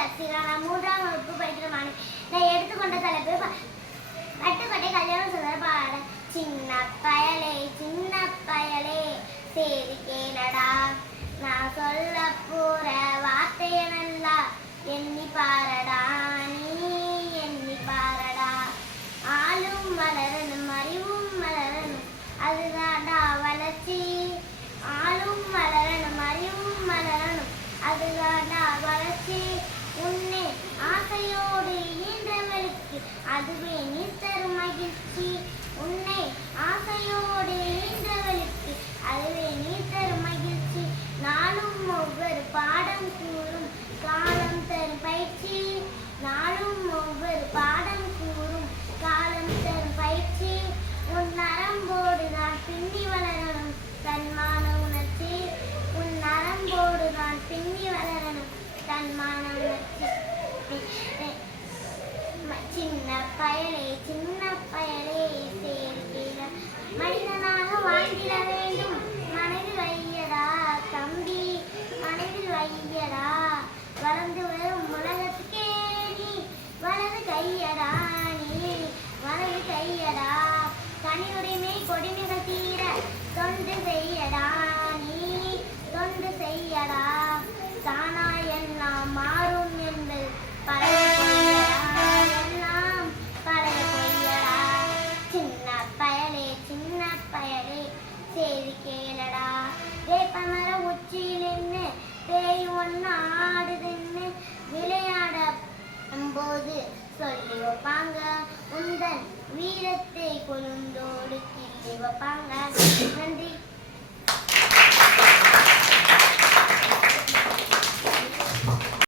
தர்சிகா நான் மூன்றாம் வகுப்பு படிக்கிற மாணவி நான் எடுத்துக்கொண்ட தலைப்பு ப- பட்டுக்கோட்டை கல்யாண சுந்தர பாட சின்ன பயலே சின்ன பயலே சரி கேளடா நான் சொல்ல போற வார்த்தைய நல்லா எண்ணி பாரடா நீ எண்ணி பாரடா ஆளும் மலரனும் அறிவும் மலரனும். அதுதான் வளர்ச்சி ஆளும் மலரணும் அறிவும் மலரணும் அதுதான்டா வளர்ச்சி உன்னை ஆசையோடு ஈன்றவளுக்கு அதுவே நீ தரும் மகிழ்ச்சி உன்னை ஆசையோடு இணைந்தவளுக்கு அதுவே நீ தரும் மகிழ்ச்சி நாளும் ஒவ்வொரு பாடம் கூறும் காலம் தரும் பயிற்சி. நாளும் ஒவ்வொரு பாடம் பயலே சின்ன பயலே சேர்க்கிற மனிதனாக வாழ்ந்திட வேண்டும். மனதில் வையடா தம்பி மனதில் வையடா. வளர்ந்து வரும் உலகத்துக்கே நீ வலது கையடா நீ வலது கையடா. கனியுரிமை கொடுமைகள் தீர தொண்டு செய்தி கேளடா. வேப்பமர உச்சியில் நின்று பேய் ஒன்று ஆடுதுன்னு விளையாடும் போது சொல்லி வைப்பாங்க. உந்தன் வீரத்தை கொழுந்தோடு கிள்ளி வைப்பாங்க. நன்றி.